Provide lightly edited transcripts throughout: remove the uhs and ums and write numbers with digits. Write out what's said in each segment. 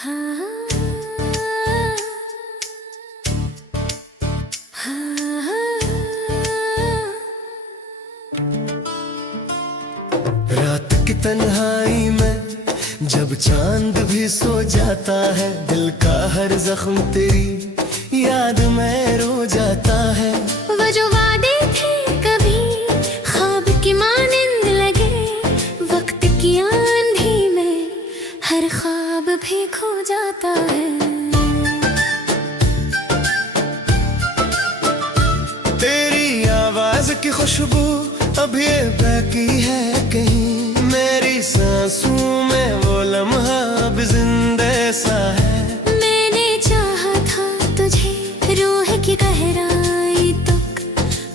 रात की तन्हाई में जब चांद भी सो जाता है, दिल का हर जख्म तेरी याद में रो जाता है। वो जो वादे थे कभी ख्वाब की मानिंद लगे, वक्त की आंधी में हर ख्वाब भी खो जाता है। तेरी आवाज की खुशबू अभी बाकी है कहीं, मेरी सांसों में वो लम्हा अब जिंदा सा है। मैंने चाहा था तुझे रूह की गहराई तक,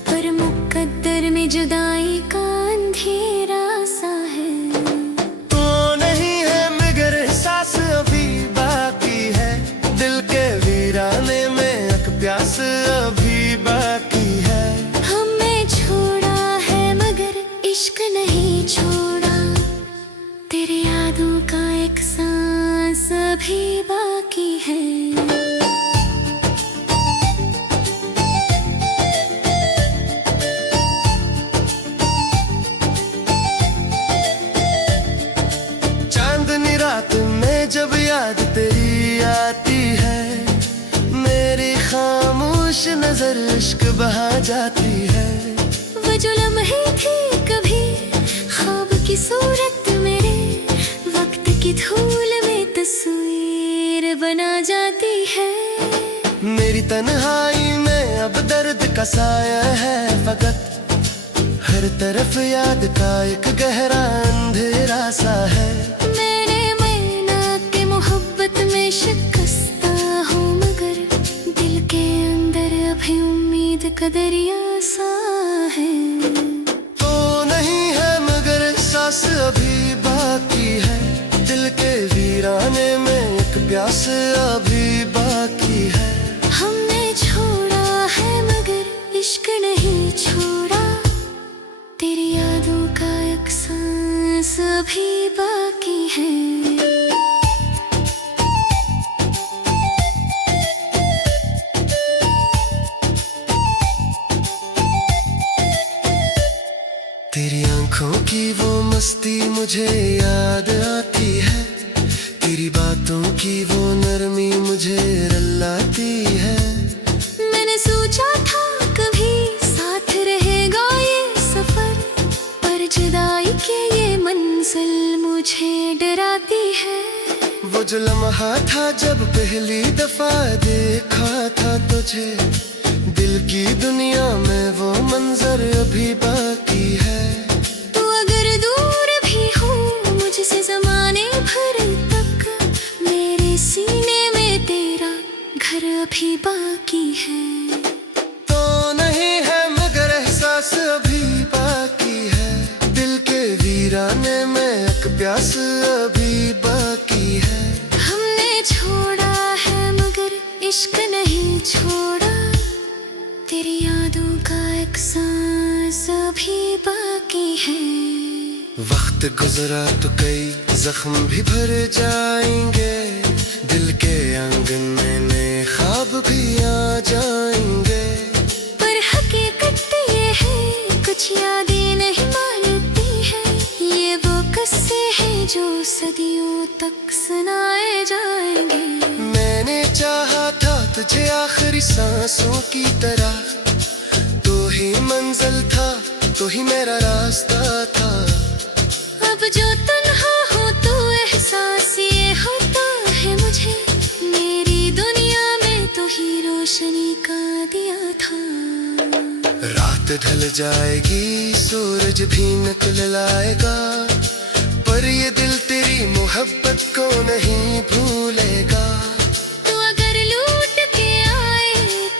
पर मुकद्दर में जुदाई का अंधेरा सा है। तो नहीं है मगर सांस अभी बाकी है, दिल के वीराने में एक प्यास अभी बाकी है। हमें छोड़ा है मगर इश्क नहीं छोड़ा, तेरी यादों का एक सांस अभी बाकी है। चांदनी रात में जब याद तेरी आती है, मेरी खामोश नजर इश्क बहा जाती है। वो जो लम्हे थे कभी ख्वाब की सूरत मेरे, वक्त की धूल में तस्वीर बना जाती है। मेरी तन्हाई में अब दर्द का साया है फकत, हर तरफ याद का एक गहरा अंधेरा सा है। मैंने मैना के मोहब्बत में शिकस्ता हूँ, मगर दिल के अंदर अभी उम्मीद का दरिया सा है। तो नहीं है मगर सांस अभी बाकी है, दिल के वीराने में एक प्यास अभी बाकी है। हमने छोड़ा है मगर इश्क नहीं छोड़ा, तेरी यादों का एक सांस अभी बाकी है। तेरी आंखों की वो मस्ती मुझे याद आती है, तेरी बातों की वो नरमी मुझे रुलाती है। मैंने सोचा था कभी साथ रहेगा ये सफर, पर जुदाई के ये मंजिल मुझे डराती है। वो जो लम्हा था जब पहली दफा देखा था तुझे, दिल की दुनिया में वो मंजर अभी बाकी है। तू अगर दूर भी हो मुझसे ज़माने भर तक, मेरे सीने में तेरा घर अभी बाकी है। तो नहीं है मगर एहसास अभी बाकी है, दिल के वीराने में एक प्यास अभी बाकी है। हमने छोड़ा है मगर इश्क नहीं छोड़ा, तेरी यादों का एक सांस अभी बाकी है। वक्त गुजरा तो कई जख्म भी भर जाएंगे, दिल के आंगन में नए ख्वाब भी आ जाएंगे। पर हकीकत ये है कुछ यादें नहीं मानती है, ये वो किस्से हैं जो सदियों तक सुनाए जाएंगे। मैंने चाहा था तुझे आखिरी सांसों की तरह, तो ही मंजिल था तो ही मेरा रास्ता था। अब जो तन्हा हो तो एहसास ये होता है मुझे, मेरी दुनिया में तो ही रोशनी का दिया था। रात ढल जाएगी सूरज भी निकल आएगा, पर ये दिल तेरी मोहब्बत को नहीं भूलेगा। तू अगर लौट के आए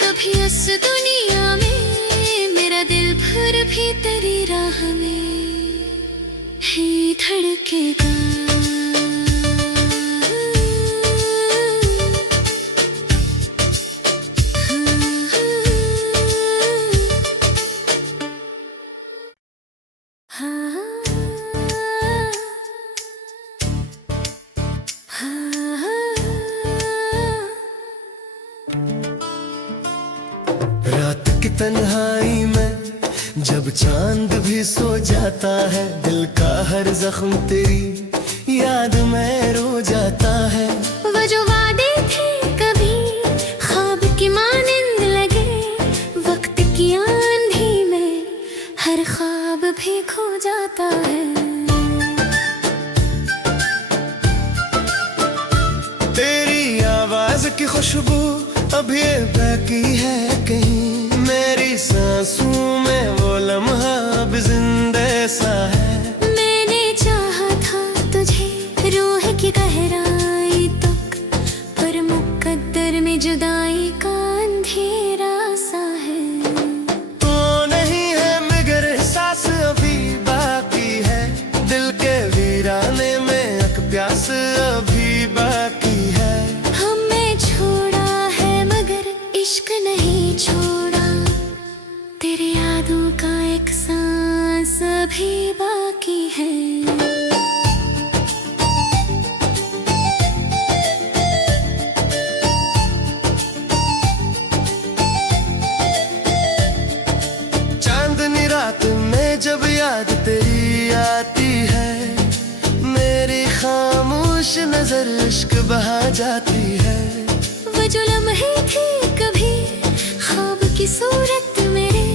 कभी इस दुनिया में, मेरा दिल फिर भी तेरी राह में ही धड़केगा। हाँ, हाँ, हाँ। तन्हाई में जब चांद भी सो जाता है, दिल का हर जख्म तेरी याद में रो जाता है। वो जो वादे थे कभी ख्वाब की मानिंद लगे, वक्त की आंधी में हर ख्वाब भी खो जाता है। तेरी आवाज की खुशबू अभी बाकी है कहीं, मेरी सांसों में वो लम्हा अब जिंदा सा है। मैंने चाहा था तुझे रूह की गहराई तक, पर मुकद्दर में जुदाई का अंधेरा सा है। तो नहीं है मगर सांस अभी बाकी है, दिल के वीराने में एक प्यास अभी बाकी है। हमें छोड़ा है मगर इश्क नहीं छोड़ा, तेरी यादों का एक सांस अभी बाकी है। चांदनी रात में जब याद तेरी आती है, मेरी खामोश नजर इश्क बहा जाती है। वो जो लम्हे थे कभी ख्वाब की सूरत मेरे,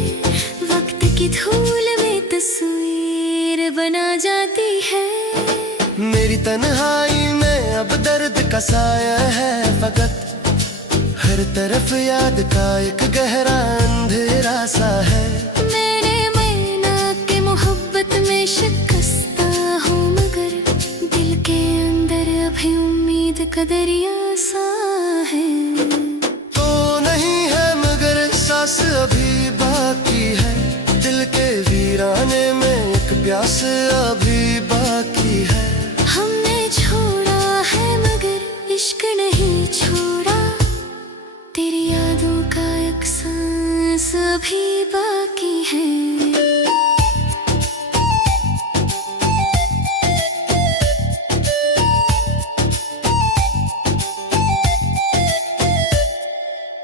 वक्त की धूल में तस्वीर बना जाती है। मेरी तन्हाई में अब दर्द का साया है फकत, हर तरफ याद का एक गहरा अंधेरा सा है। मेरे मैना के मोहब्बत में शिकस्ता हूँ, मगर दिल के अंदर अभी उम्मीद का दरिया सा है। तो नहीं है मगर सांस अभी बाकी है, दिल के वीराने में एक प्यास अभी बाकी है। हमने छोड़ा है मगर इश्क नहीं छोड़ा, तेरी यादों का एक सांस अभी बाकी है।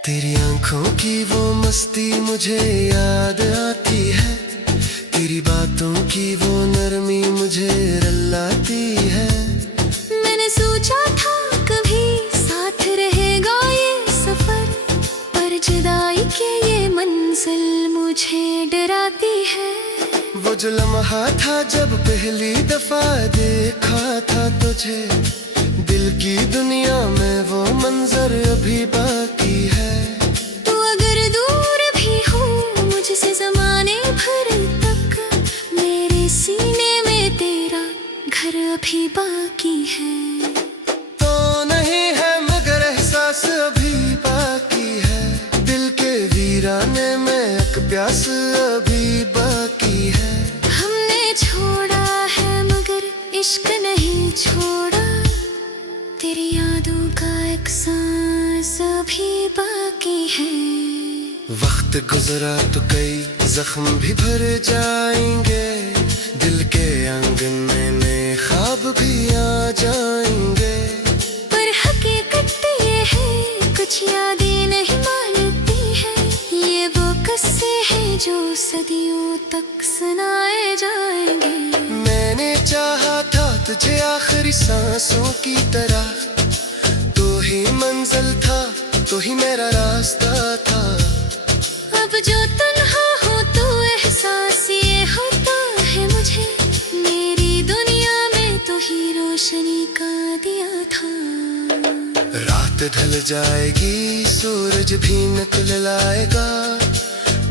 तेरी आंखों की वो मस्ती मुझे याद आती है, तेरी बातों की वो नरमी मुझे रुलाती है। मैंने सोचा था कभी साथ रहेगा ये सफर, पर जुदाई के ये मंजिल मुझे डराती है। वो जो लम्हा था जब पहली दफा देखा था तुझे, दिल की दुनिया में वो मंजर अभी बाकी है। तू अगर दूर भी हो मुझसे ज़माने भर तक, मेरे सीने में तेरा घर अभी बाकी है। तो नहीं है मगर एहसास अभी बाकी है, दिल के वीराने में एक प्यास अभी बाकी है। हमने छोड़ा है मगर इश्क नहीं छोड़ा, तेरी यादों का एक सांस अभी बाकी है। वक्त गुजरा तो कई जख्म भी भर जाएंगे, दिल के आंगन में नए ख्वाब भी आ जाएंगे। पर हकीकत ये है कुछ यादें नहीं मानती है, ये वो किस्से हैं जो सदियों तक सुनाए जाएंगे। मैंने चाहा था तुझे आखिरी सांसों की तरह, तो ही मंजिल था तो ही मेरा रास्ता था। अब जो तन्हा हो तो एहसास ये होता है मुझे, मेरी दुनिया में तो ही रोशनी का दिया था। रात ढल जाएगी सूरज भी निकल लाएगा,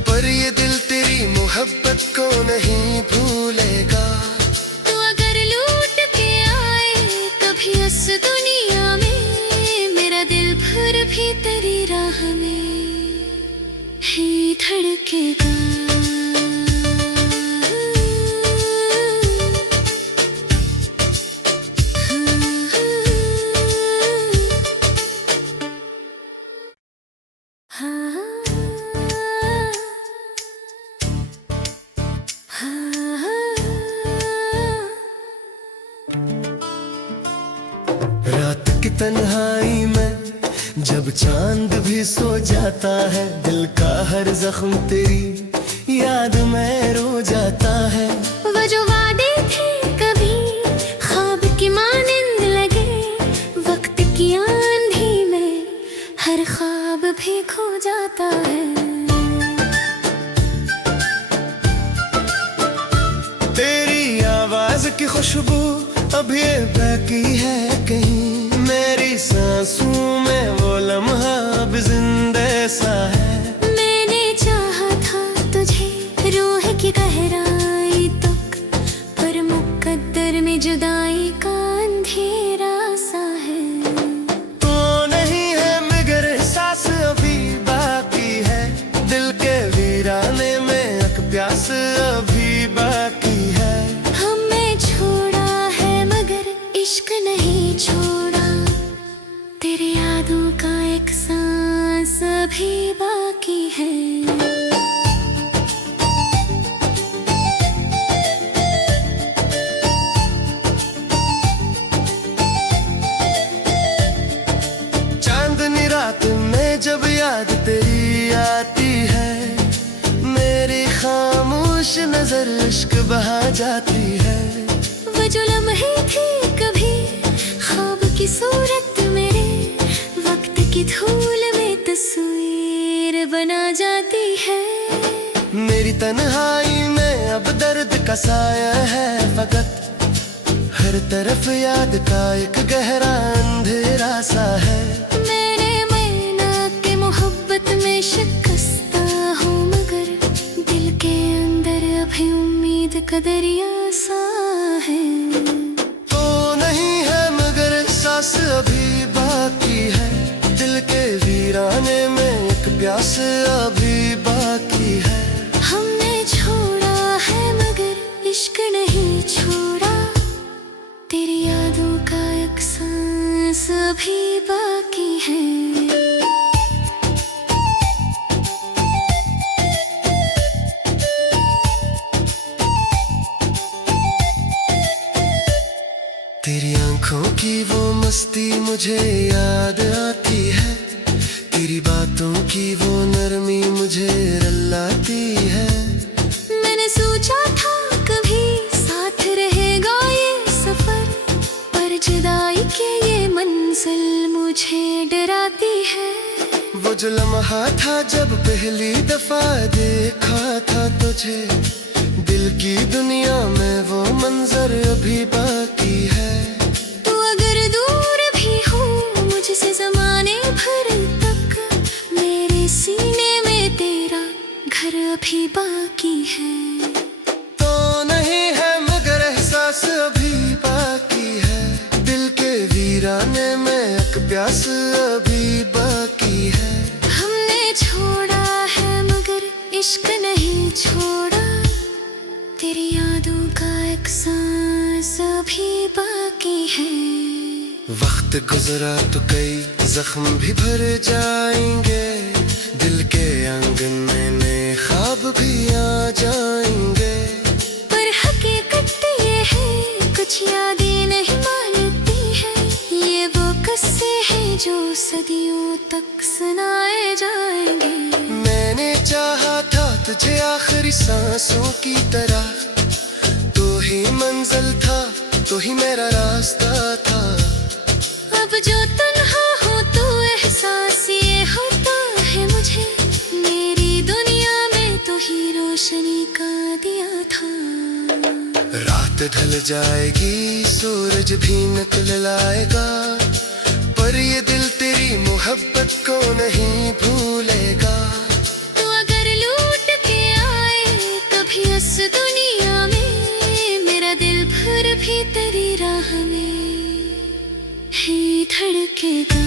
पर ये दिल तेरी मोहब्बत को नहीं भूलेगा। तो अगर लूट के आए कभी इस दुनिया में, मेरा दिल भर भी तेरी राह में ही धड़केगा। रात की तन्हाई में जब चांद भी सो जाता है, दिल का हर जख्म तेरी याद में रो जाता है। वो जो वादे थे कभी ख्वाब की मानिंद लगे, वक्त की आंधी में हर ख्वाब भी खो जाता है। तेरी आवाज की खुशबू अभी बाकी है कहीं, मेरी सांसों में वो लम्हा अब जिंदा सा है। मैंने चाहा था तुझे रूह की गहराई तक, पर मुकद्दर में जुदाई का अंधेरा सा है। तो नहीं है मगर सांस अभी बाकी है, दिल के वीराने में एक प्यास अभी बाकी है। हमें छोड़ा है मगर इश्क नहीं छोड़ा, तेरी यादों का एक सांस अभी बाकी है। चांदनी रात में जब याद तेरी आती है, मेरी खामोश नजर इश्क बहा जाती है। वो जो लम्हे थे कभी ख्वाब की सूरत मेरे, वक्त की धूल में तस्वीर बना जाती है। मेरी तन्हाई में अब दर्द का साया है फकत, हर तरफ याद का एक गहरा अंधेरा सा है। मेरे मैना के मोहब्बत में शिकस्ता हूँ, मगर दिल के अंदर अभी उम्मीद का दरिया सा है। तो नहीं है मगर सांस अभी बाकी है, दिल के वीराने में एक प्यास अभी बाकी है। हमने छोड़ा है मगर इश्क नहीं छोड़ा, तेरी यादों का एक सांस अभी बाकी है। तेरी आंखों की वो मस्ती मुझे याद आती है, तेरी बातों की वो नरमी मुझे रुलाती है। मैंने सोचा था कभी साथ रहेगा ये सफर, पर जुदाई के ये मंजिल मुझे डराती है। वो जो लम्हा था जब पहली दफा देखा था तुझे, दिल की दुनिया में वो मंजर अभी बाकी है। तू अगर दूर भी हो मुझसे ज़माने भर तक, मेरे सीने में तेरा घर अभी बाकी है। तो नहीं है मगर एहसास अभी बाकी है, दिल के वीराने में एक प्यास अभी बाकी है। हमने छोड़ा है मगर इश्क नहीं छोड़ा, तेरी यादों का एक सांस अभी बाकी है। वक्त गुजरा तो कई जख्म भी भर जाएंगे, दिल के आंगन में नए ख्वाब भी आ जाएंगे। पर हकीकत ये है कुछ यादें नहीं मानती है, ये वो किस्से हैं जो सदियों तक सुनाए जाएंगे। मैंने चाहा था तुझे आखिरी सांसों की तरह, तो ही मंजिल था तो ही मेरा रास्ता था। अब जो तन्हा हो तो एहसास ये होता है मुझे, मेरी दुनिया में तो ही रोशनी का दिया था। रात ढल जाएगी सूरज भी निकल आएगा, पर ये दिल तेरी मोहब्बत को नहीं भूलेगा। तो अगर लूट के आए कभी इस दुनिया में, मेरा दिल फिर भी तेरी राह में ही धड़केगा।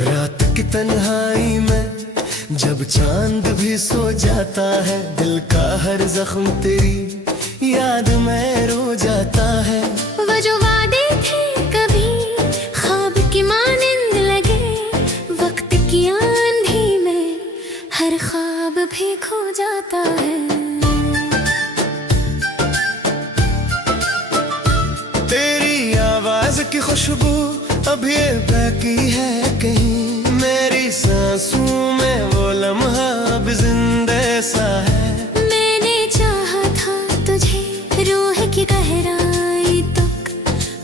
रात की तन्हाई में जब चांद भी सो जाता है, दिल का हर जख्म तेरी याद में रो जाता है। वो जो वादे थे कभी ख्वाब की मानिंद लगे, वक्त की आंधी में हर ख्वाब भी खो जाता है। तेरी आवाज की खुशबू अभी बाकी है कहीं, मेरी सांसों में वो लम्हा अब जिंदा सा है। मैंने चाहा था तुझे रूह की गहराई तक,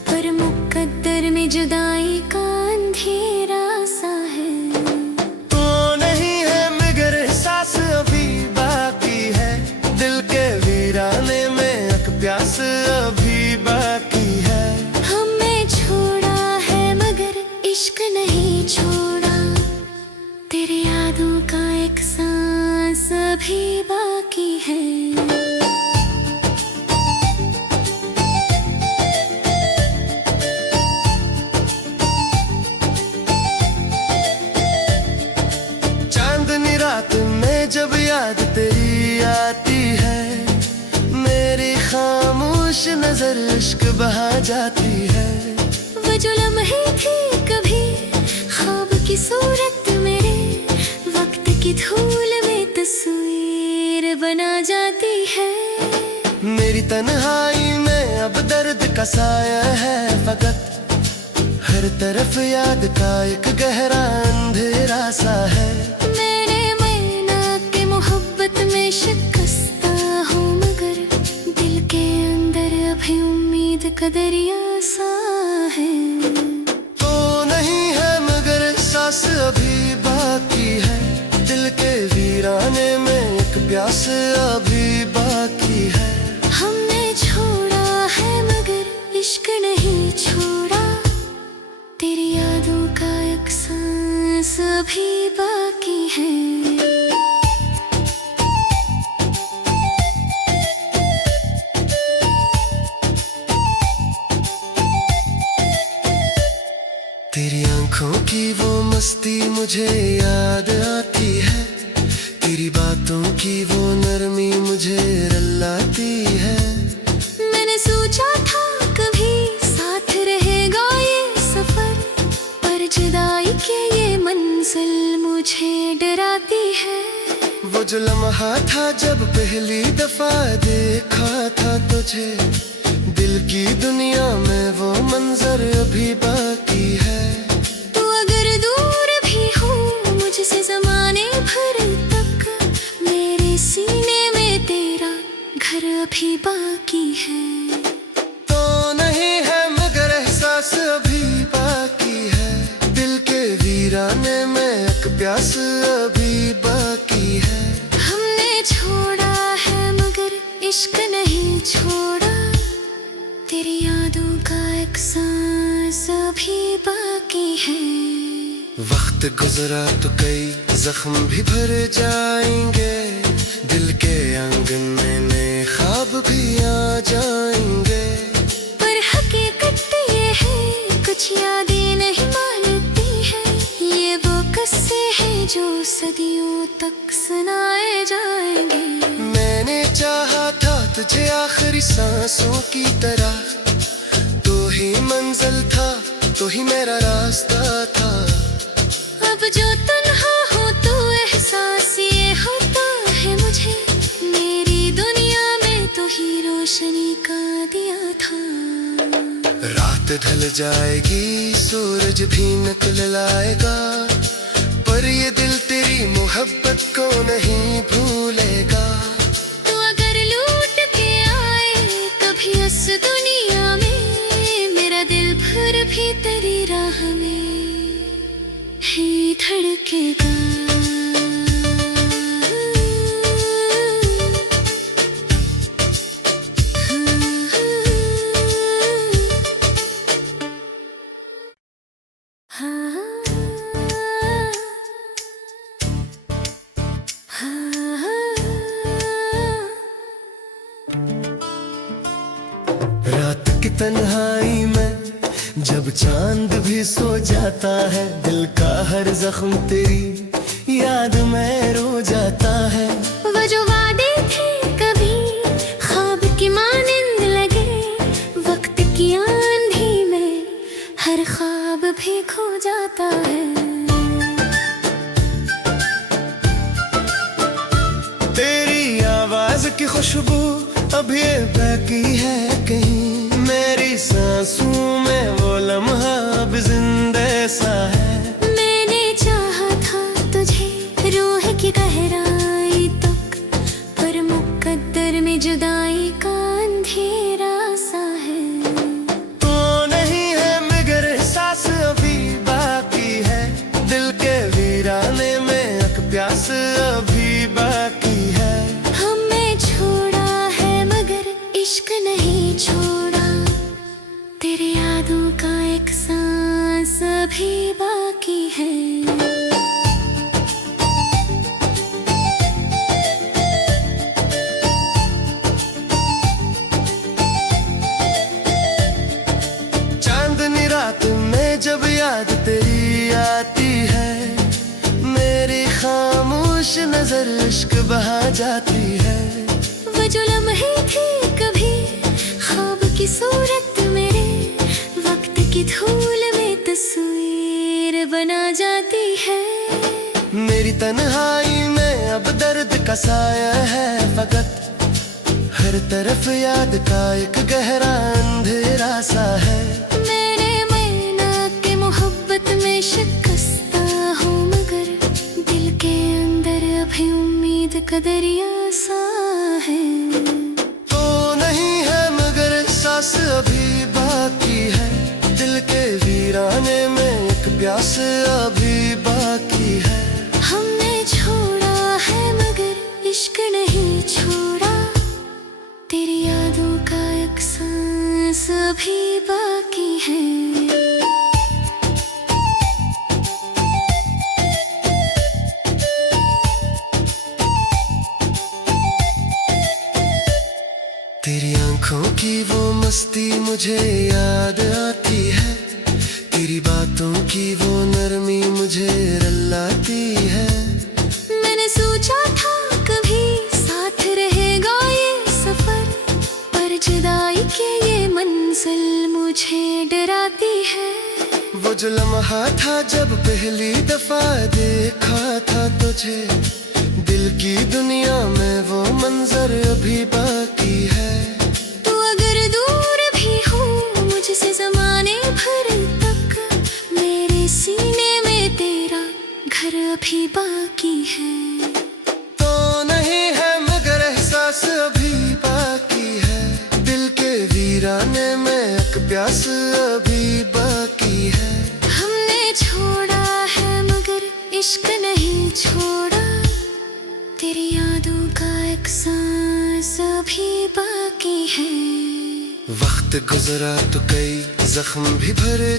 पर मुकद्दर में जुदाई का अंधेरा सा है। तो नहीं है मगर सांस अभी बाकी है, दिल के वीराने में एक प्यास अभी बाकी है। हमें छोड़ा है मगर इश्क नहीं छोड़ा, तेरी यादों का एक सांस अभी बाकी है। चांदनी रात में जब याद तेरी आती है, मेरी खामोश नजर इश्क बहा जाती है। वो जो लम्हे थे कभी ख्वाब की सूरत मेरे, वक्त की धूल में तस्वीर बना जाती है। मेरी तन्हाई में अब दर्द का साया है फकत, हर तरफ याद का एक गहरा अंधेरा सा है। मेरे मैना के मोहब्बत में शिकस्ता हूँ, मगर दिल के अंदर अभी उम्मीद का दरिया सा है। तो नहीं है मगर सांस अभी बाकी है, दिल के वीराने में एक प्यास अभी बाकी है। हमने छोड़ा है मगर इश्क नहीं छोड़ा, तेरी यादों का एक सांस अभी बाकी है। तेरी आंखों की वो मस्ती मुझे याद आती है, तेरी बातों की वो नरमी मुझे रुलाती है। मैंने सोचा था कभी साथ रहेगा ये सफर, पर जुदाई के ये मंजिल मुझे डराती है। वो जो लम्हा था जब पहली दफा देखा था तुझे, दिल की दुनिया में वो मंजर अभी बाकी है। तू अगर दूर भी हो मुझसे ज़माने भर तक, मेरे सीने में तेरा घर अभी बाकी है। तो नहीं है मगर एहसास अभी बाकी है, दिल के वीराने में एक प्यास अभी बाकी है। हमने छोड़ा है मगर इश्क नहीं छोड़ा, तेरी यादों का एक सांस अभी बाकी है। वक्त गुजरा तो कई जख्म भी भर जाएंगे, दिल के आंगन में नए ख्वाब भी आ जाएंगे। पर हकीकत ये है कुछ यादें नहीं मानती है, ये वो किस्से हैं जो सदियों तक सुनाए जाएंगे। मैंने चाहा था तुझे आखिरी सांसों की तरह, तो ही मंजिल था तो ही मेरा रास्ता था। अब जो तन्हा हो तो एहसास ये होता है मुझे, मेरी दुनिया में तो ही रोशनी का दिया था। रात ढल जाएगी सूरज भी निकल लाएगा, पर ये दिल तेरी मोहब्बत को नहीं भूलेगा। तो अगर लूट के आए कभी इस दुनिया में, मेरा दिल भर भी तेरी राह में ही धड़केगा। रात की तन्हाई में जब चांद भी सो जाता है, दिल का हर जख्म तेरी याद में रो जाता है। वो जो वादे थे कभी ख्वाब की माँ खुशबू अब ये बाकी है कहीं, मेरी सांसों में वो लम्हा अब जिंदा सा है। मैंने चाहा था तुझे रूह की गहराई तक, पर मुकद्दर में जुदाई का अंधेरा सा है। तो नहीं है मगर सांस अभी बाकी है, दिल के वीराने में एक प्यास अभी बाकी है। हमें छोड़ा है मगर इश्क नहीं छोड़ा, तेरी यादों का एक सांस अभी बाकी है। चांदनी रात में जब याद तेरी आती है, मेरी खामोश नजर इश्क बहा जाती है। वो जो लम्हे थे कभी ख्वाब की सूरत मेरे, वक्त की धूल में तस्वीर बना जाती है। मेरी तन्हाई में अब दर्द का साया है फकत, हर तरफ याद का एक गहरा अंधेरा सा है। मेरे मैना के मोहब्बत में शिकस्ता हूँ, मगर दिल के अंदर अभी उम्मीद का दरिया सा है। तो नहीं है मगर सांस अभी बाकी है, दिल के वीराने में एक प्यास अभी बाकी है। हमने छोड़ा है मगर इश्क नहीं छोड़ा, तेरी यादों का एक सांस अभी बाकी है। तेरी आंखों की वो मस्ती मुझे याद आती है, तेरी बातों की वो नरमी मुझे रुलाती है। मैंने सोचा था कभी साथ रहेगा ये सफर, पर जुदाई के ये मंजिल मुझे डराती है। वो जो लम्हा था जब पहली दफा देखा था तुझे, दिल की दुनिया में वो मंजर अभी बाकी है। तू अगर दूर भी हो मुझसे ज़माने भर तक, मेरे सीने में तेरा घर अभी बाकी है। तो नहीं है मगर एहसास अभी बाकी है, दिल के वीराने में एक प्यास अभी बाकी है। हमने छोड़ा है मगर इश्क नहीं छोड़ा, तेरी यादों का एक सांस अभी बाकी है। वक्त गुजरा तो कई जख्म भी भरे